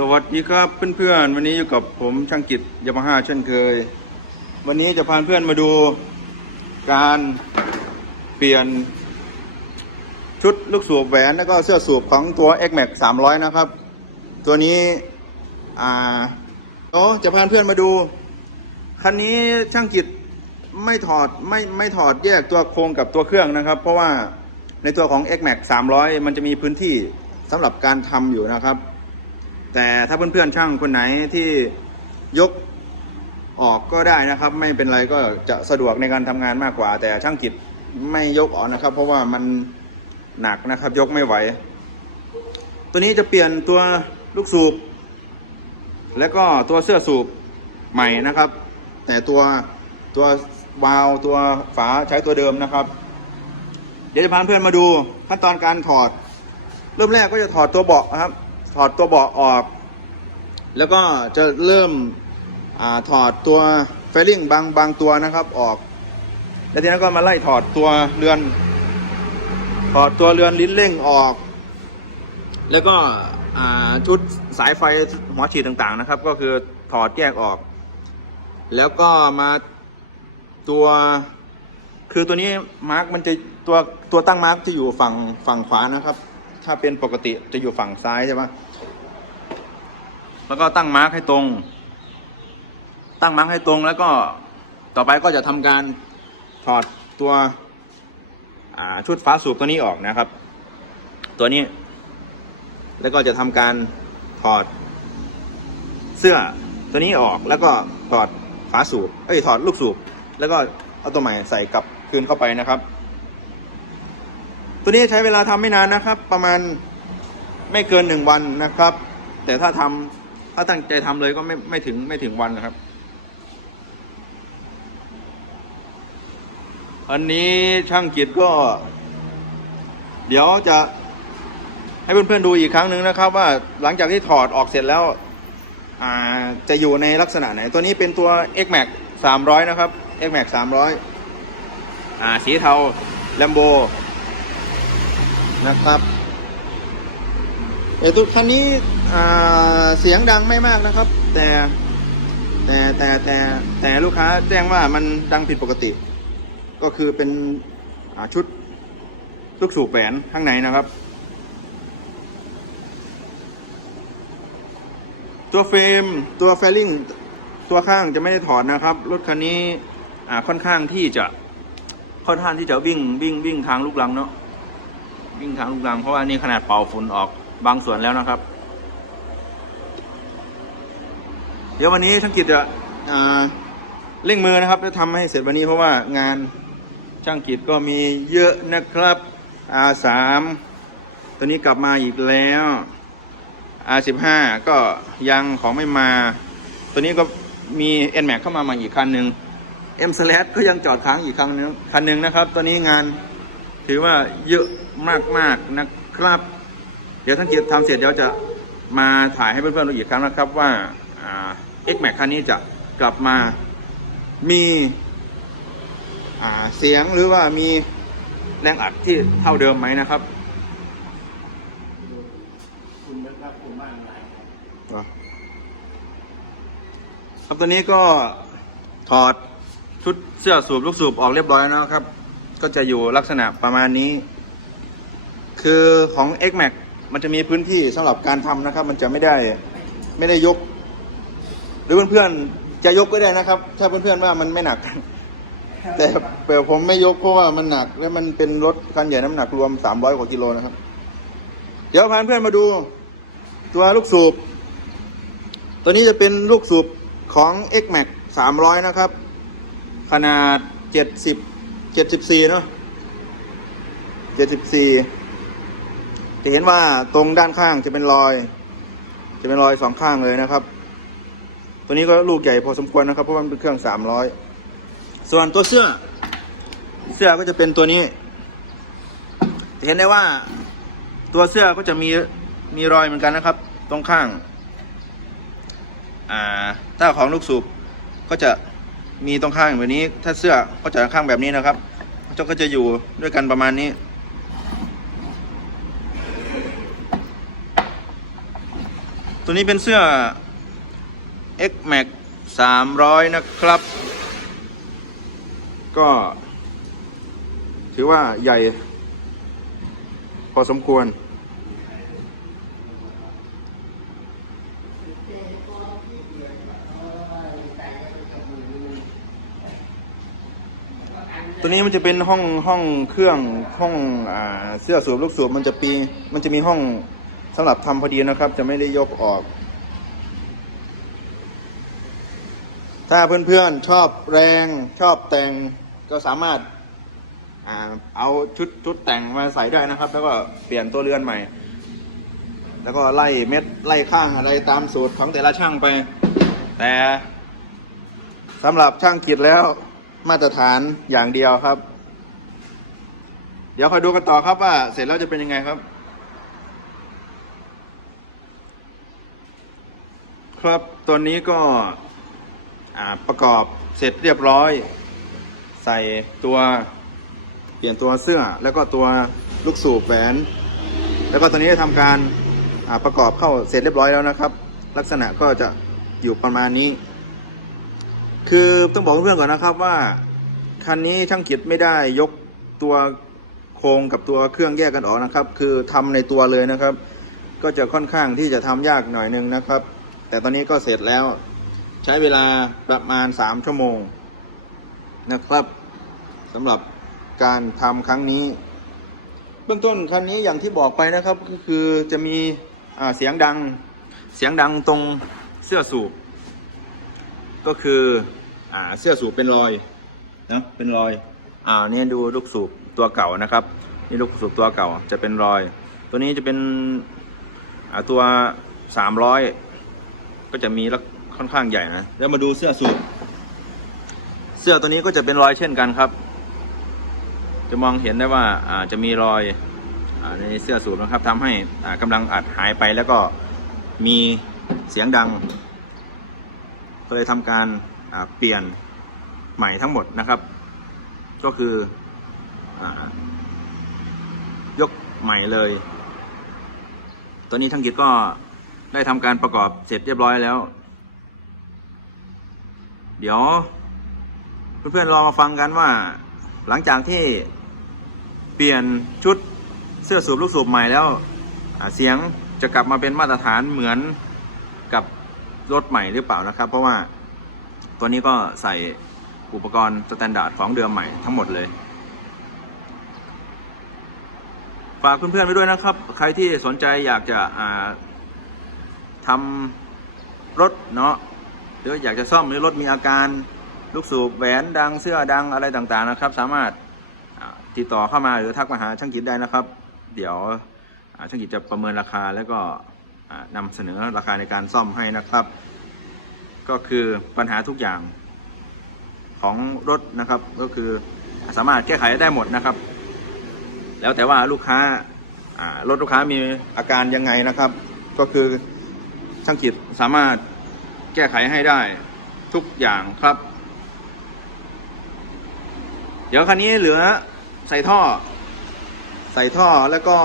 สวัสดีครับเพื่อนๆ วันนี้อยู่กับผมช่างกิจยามาฮ่าเช่นเคย วันนี้จะพาเพื่อนมาดูการเปลี่ยนชุดลูกสูบแหวนแล้วก็เสื้อสูบของตัว X Max 300 นะครับ ตัวนี้อ่าโอ้จะพาเพื่อนมาดู คันนี้ช่างกิจไม่ถอดไม่ไม่ถอดแยกตัวโครงกับตัวเครื่องนะครับ เพราะว่าในตัวของ X Max 300 มันจะมีพื้นที่สำหรับการทำอยู่นะครับ แต่ถ้าเพื่อนๆช่างคนไหนที่ยกออกก็ได้นะครับ ไม่เป็นไรก็จะสะดวกในการทำงานมากกว่า แต่ช่างกิจไม่ยกออกนะครับ เพราะว่ามันหนักนะครับ ยกไม่ไหว ตัวนี้จะเปลี่ยนตัวลูกสูบ และก็ตัวเสื้อสูบใหม่นะครับ แต่ตัวตัววาล์วตัวฝาใช้ตัวเดิมนะครับ เดี๋ยวจะพาเพื่อนมาดูขั้นตอนการถอด เริ่มแรกก็จะถอดตัวเบาะครับ ถอดตัวเบาะออก แล้วก็จะเริ่มอถอดตัวเฟลลิ่งบางบางตัวนะครับออก แล้วทีนั้นก็มาไล่ถอดตัวเรือน ถอดตัวเรือนลิ้นเร่งออก แล้วก็ชุดสายไฟหัวฉีดต่างๆนะครับ ก็คือถอดแยกออก แล้วก็มาตัวคือตัวนี้มาร์กมันจะตัวตัวตั้งมาร์กจะอยู่ฝั่งฝั่งขวานะครับ ถ้าเป็นปกติจะอยู่ฝั่งซ้ายใช่ปะแล้วก็ตั้งมาร์กให้ตรง ตั้งมาร์กให้ตรงแล้วก็ต่อไปก็จะทำการถอดตัวชุดฟ้าสูบตัวนี้ออกนะครับ ตัวนี้ แล้วก็จะทำการถอดเสื้อตัวนี้ออกแล้วก็ถอดฝาสูบเอ้ยถอดลูกสูบ แล้วก็เอาตัวใหม่ใส่กลับคืนเข้าไปนะครับ ตัวนี้ใช้เวลาทำไม่นานนะครับ ประมาณไม่เกินหนึ่งวันนะครับ แต่ถ้าทำถ้าตั้งใจทำเลยก็ไม่ไม่ถึงไม่ถึงวันนะครับ อันนี้ช่างกิจก็ เดี๋ยวจะให้เพื่อนๆดูอีกครั้งหนึ่งนะครับ ว่าหลังจากที่ถอดออกเสร็จแล้วจะอยู่ในลักษณะไหน ตัวนี้เป็นตัว X Max 300 นะครับ X Max 300 อ่า สีเทา Lambo นะครับเอตัวคันนี้เสียงดังไม่มากนะครับ แต่แต่แต่แต่แต่ลูกค้าแจ้งว่ามันดังผิดปกติ ก็คือเป็นชุดลูกสูบแหวนข้างในนะครับ ตัวเฟรมตัวแฟลิงตัวข้างจะไม่ได้ถอดนะครับ รถคันนี้ค่อนข้างที่จะค่อนข้างที่จะวิ่งวิ่งวิ่งทางลูกลังเนาะ วิ่งทางลูกลังเพราะว่านี่ขนาดเป่าฝุ่นออกบางส่วนแล้วนะครับ เดี๋ยววันนี้ช่างกิจจะเร่งมือนะครับจะทำให้เสร็จวันนี้เพราะว่างานช่างกิจก็มีเยอะนะครับอาสามตัวนี้กลับมาอีกแล้ว R15 ก็ยังของไม่มา ตัวนี้ก็มี n m a x เข้ามาใหม่อีกคันหนึ่ง M s l a s ก็ยังจอดค้างอีกคันนึงคันหนึ่งนะครับ ตัวนี้งานถือว่าเยอะ มากๆนะครับ เดี๋ยวท่านเกียรติทำเสร็จเดี๋ยวจะมาถ่ายให้เพื่อนๆดูอีกครั้งนะครับว่าเอ่า X Max คันนี้จะกลับมามีเสียงหรือว่ามีแรงอัดที่เท่าเดิมไหมนะครับคุณครับคุณบ้านอะไรครับครับตัวนี้ก็ถอดชุดเสื้อสูบลูกสูบออกเรียบร้อยแล้วนะครับ ก็จะอยู่ลักษณะประมาณนี้ คือของ X Max มันจะมีพื้นที่สำหรับการทำนะครับ มันจะไม่ได้ไม่ได้ยก หรือเพื่อนๆจะยกก็ได้นะครับ ถ้าเพื่อนๆว่ามันไม่หนัก แต่แต่ผมไม่ยกเพราะว่ามันหนัก และมันเป็นรถคันใหญ่น้ำหนักรวม 300 กว่ากิโลนะครับ เดี๋ยวพาเพื่อนมาดูตัวลูกสูบ ตัวนี้จะเป็นลูกสูบของ X Max 300 นะครับ ขนาด 70 74เนอะ74 จะเห็นว่าตรงด้านข้างจะเป็นรอย จะเป็นรอยสองข้างเลยนะครับ ตัวนี้ก็ลูกใหญ่พอสมควรนะครับ เพราะมันเป็นเครื่อง300ส่วนตัวเสื้อ เสื้อก็จะเป็นตัวนี้ จะเห็นได้ว่าตัวเสื้อก็จะมีมีรอยเหมือนกันนะครับ ตรงข้าง อ่า ถ้าของลูกสูบก็จะมีตรงข้างแบบนี้ ถ้าเสื้อก็จะข้างแบบนี้นะครับก็จะอยู่ด้วยกันประมาณนี้ ตัวนี้เป็นเสื้อ X Max 300 นะครับ ก็ ถือว่าใหญ่ พอสมควร ตัวนี้มันจะเป็นห้องห้องเครื่องห้องอเสื้อสูบลูกสูบมันจะปีมันจะมีห้อง สำหรับทำพอดีนะครับ จะไม่ได้ยกออก ถ้าเพื่อนๆชอบแรงชอบแต่งก็สามารถอาเอาชุดชุดแต่งมาใส่ได้นะครับ แล้วก็เปลี่ยนตัวเรือนใหม่ แล้วก็ไล่เม็ดไล่ข้างอะไรตามสูตรของแต่ละช่างไป แต่สำหรับช่างกิจแล้วมาตรฐานอย่างเดียวครับ เดี๋ยวคอยดูกันต่อครับว่าเสร็จแล้วจะเป็นยังไงครับ ครับตัวนี้ก็ประกอบเสร็จเรียบร้อย ใส่ตัวเปลี่ยนตัวเสื้อ แล้วก็ตัวลูกสูบแหวน แล้วก็ตอนนี้ทำการประกอบเข้าเสร็จเรียบร้อยแล้วนะครับ ลักษณะก็จะอยู่ประมาณนี้ คือต้องบอกเพื่อนก่อนนะครับว่าคันนี้ช่างกิจไม่ได้ยกตัวโครงกับตัวเครื่องแยกกันออกนะครับ คือทำในตัวเลยนะครับ ก็จะค่อนข้างที่จะทำยากหน่อยนึงนะครับ แต่ตอนนี้ก็เสร็จแล้ว ใช้เวลาประมาณ 3 ชั่วโมง นะครับสำหรับการทำครั้งนี้ เบื้องต้นคันนี้อย่างที่บอกไปนะครับก็คือจะมีเสียงดังเสียงดังตรงเสื้อสูบ ก็คืออเสื้อสูบเป็นรอยนะเป็นรอยอ่าเนี่ดูลูกสูบตัวเก่านะครับ นี่ลูกสูบตัวเก่าจะเป็นรอย ตัวนี้จะเป็นอ่าตัว 300 ก็จะมีลักค่อนข้างใหญ่นะแล้วมาดูเสื้อสูบเสื้อตัวนี้ก็จะเป็นรอยเช่นกันครับ จะมองเห็นได้ว่าอ่าจะมีรอยอในเสื้อสูบนะครับทำให้อ่ากำลังอัดหายไปแล้วก็มีเสียงดัง ก็เลยทำการอ่าเปลี่ยนใหม่ทั้งหมดนะครับ ก็คืออายกใหม่เลย ตัวนี้ทั้งกิจก็ ได้ทำการประกอบเสร็จเรียบร้อยแล้ว เดี๋ยว เพื่อนๆรอมาฟังกันว่า หลังจากที่เปลี่ยนชุดเสื้อสูบลูกสูบใหม่แล้วเสียงจะกลับมาเป็นมาตรฐานเหมือนกับรถใหม่หรือเปล่านะครับ เพราะว่าตัวนี้ก็ใส่อุปกรณ์สแตนดาร์ดของเดิมใหม่ทั้งหมดเลยฝากเพื่อนๆไว้ด้วยนะครับ ใครที่สนใจอยากจะ อ่าทำรถเนาะหรืออยากจะซ่อมหรือรถมีอาการลูกสูบแหวนดังเสื้อดังอะไรต่างๆนะครับ สามารถติดต่อเข้ามาหรือทักมาหาช่างกิจได้นะครับ เดี๋ยวช่างกิจจะประเมินราคาแล้วก็อ่านำเสนอราคาในการซ่อมให้นะครับ ก็คือปัญหาทุกอย่างของรถนะครับก็คือสามารถแก้ไขได้หมดนะครับ แล้วแต่ว่าลูกค้ารถลูกค้ามีอาการยังไงนะครับ ก็คือ ช่างกิจสามารถแก้ไขให้ได้ทุกอย่างครับ เดี๋ยวคันนี้เหลือใส่ท่อ ใส่ท่อแล้วก็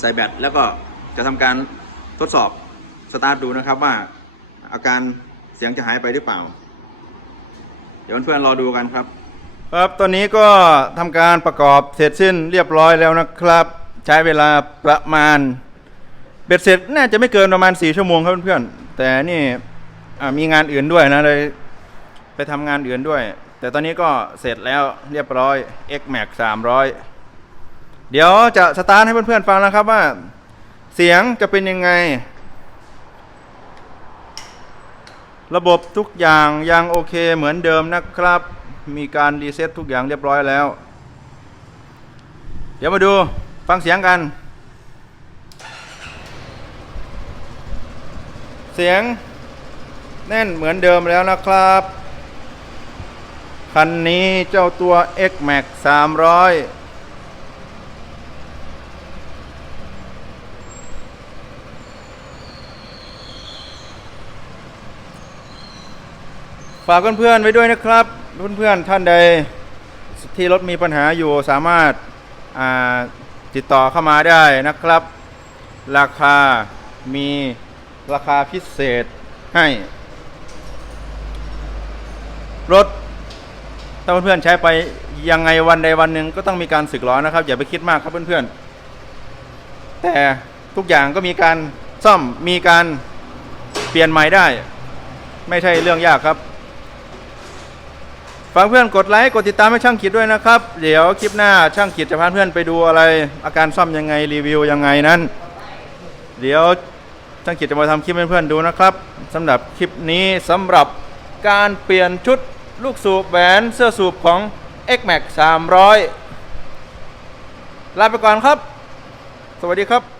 ใส่แบตแล้วก็จะทำการทดสอบสตาร์ทดูนะครับว่าอาการเสียงจะหายไปหรือเปล่า เดี๋ยวเพื่อนๆรอดูกันครับ ครับตอนนี้ก็ทำการประกอบเสร็จสิ้นเรียบร้อยแล้วนะครับ ใช้เวลาประมาณ เบ็ดเสร็จน่าจะไม่เกินประมาณสี่ชั่วโมงครับเพื่อนๆแต่นี่มีงานอื่นด้วยนะเลยไปทำงานอื่นด้วย แต่ตอนนี้ก็เสร็จแล้วเรียบร้อย X Max 300 เดี๋ยวจะสตาร์ทให้เพื่อนๆฟังนะครับว่า เสียงจะเป็นยังไง ระบบทุกอย่างยังโอเคเหมือนเดิมนะครับ มีการรีเซ็ตทุกอย่างเรียบร้อยแล้ว เดี๋ยวมาดูฟังเสียงกัน เสียงแน่นเหมือนเดิมแล้วนะครับ คันนี้เจ้าตัว X Max 300ฝากเพื่อนๆไว้ด้วยนะครับ เพื่อนๆท่านใดที่รถมีปัญหาอยู่สามารถาติดต่อเข้ามาได้นะครับ ราคามี ราคาพิเศษให้ รถ ถ้าเพื่อนๆใช้ไปยังไงวันใดวันหนึ่งก็ต้องมีการสึกหรอนะครับ อย่าไปคิดมากครับเพื่อนๆ แต่ทุกอย่างก็มีการซ่อมมีการเปลี่ยนใหม่ได้ ไม่ใช่เรื่องยากครับฝากเพื่อนกดไลค์กดติดตามให้ช่างกิจด้วยนะครับ เดี๋ยวคลิปหน้าช่างกิจจะพาเพื่อนไปดูอะไร อาการซ่อมยังไงรีวิวยังไงนั้น เดี๋ยว ช่างกิจจะมาทำคลิปให้เพื่อนๆดูนะครับสำหรับคลิปนี้สำหรับการเปลี่ยนชุดลูกสูบแหวนเสื้อสูบของ X Max 300 ลาไปก่อนครับ สวัสดีครับ